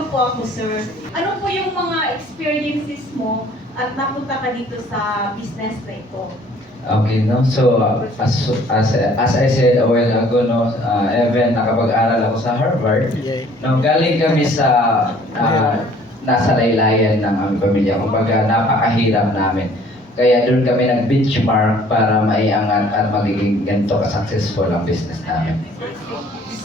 lamang po ako, sir. Ano po yung mga experiences mo at napunta ka dito sa business na ito? Okay, no? So, as I said a while ago, no, Evan, nakapag-aral ako sa Harvard. No, galing kami sa nasa laylayan ng aming pamilya. Kumbaga, napakahirap namin. Kaya doon kami nag-benchmark para maiangat at magiging ganito ka-successful ang business namin.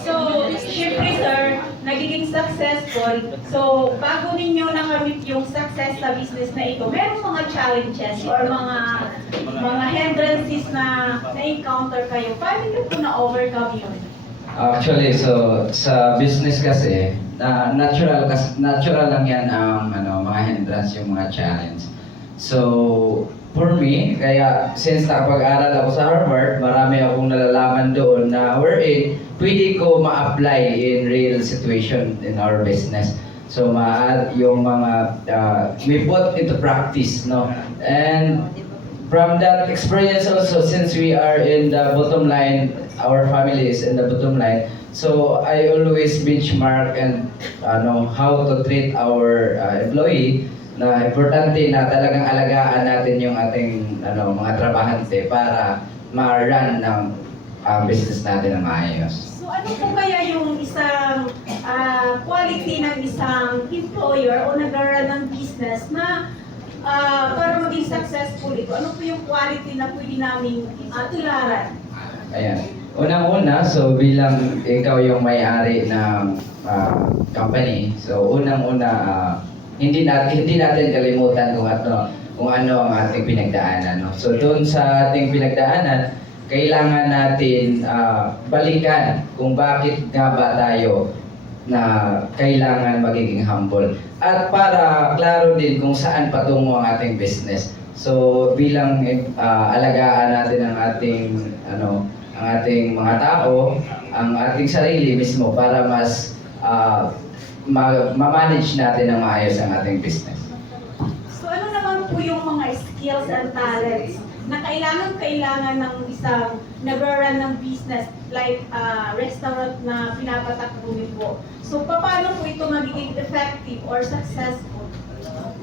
So, syempre sir, nagiging successful. So, bago ninyo nakamit yung success sa business na ito, meron mga challenges or mga hindrances na na-encounter kayo. Paano nyo po na-overcome yun? Actually, so sa business kasi, natural lang yan ang mga hindrance, yung mga challenge. So, for me, kaya since nakapag-aral ako sa Harvard, marami akong nalalaman doon na wherein pwede ko ma-apply in real situation in our business. So, yung mga we put into practice, no? And from that experience also, since we are in the bottom line, our family is in the bottom line, so I always benchmark and how to treat our employee, na importante na talagang alagaan natin yung ating mga trabahante para ma-run ng business natin na maayos. So, ano po kaya yung isang quality ng isang employer o nag-run ng business na para maging successful ito? Ano po yung quality na pwede namin tularan? Ayan. Unang-una, so bilang ikaw yung may-ari ng company, so unang-una, hindi natin kalimutan kung ano ang ating pinagdaanan, no? So doon sa ating pinagdaanan, kailangan natin balikan kung bakit nga ba tayo na kailangan magiging humble. At para klaro din kung saan patungo ang ating business. So bilang alagaan natin ang ating mga tao, ang ating sarili mismo para mas ma-manage natin ng maayos ang ating business. So ano naman po yung mga skills and talents na kailangan ng isang nag-run ng business like restaurant na pinapatakbo niyo po? So paano po ito magiging effective or successful?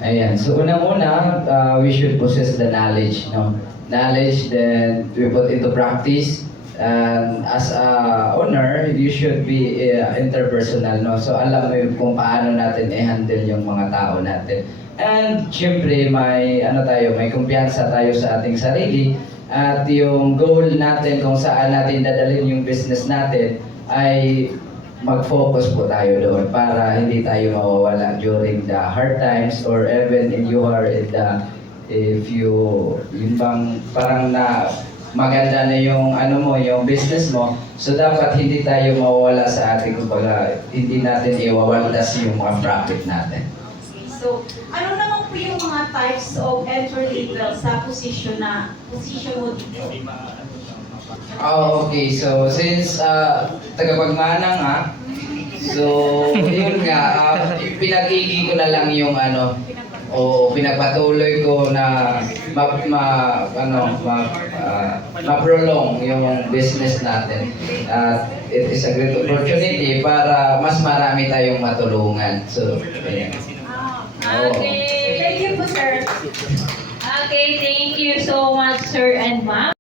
Ayan. So unang-una, we should possess the knowledge, no? Knowledge, then we put into practice. And as a owner, you should be interpersonal, no? So alam mo kung paano natin i-handle yung mga tao natin. And syempre may kumpiyansa tayo sa ating sarili, at yung goal natin kung saan natin dadalhin yung business natin ay mag-focus po tayo doon para hindi tayo mawawala during the hard times, or even if you are in yung bang parang na maganda na yung yung business mo, so dapat hindi tayo mawawala sa ating, kumbaga, hindi natin iwawaldas yung mga profit natin. So, ano naman po yung mga types of entry level sa position mo dito? Okay. So, since tagapagmana nga, so, yun nga, pinag-igi ko na lang yung pinagpatuloy ko na ma-prolong yung business natin. It is a great opportunity para mas marami tayong matulungan. So, ayan. Okay. Thank you po, sir. Okay, thank you so much, sir and ma'am.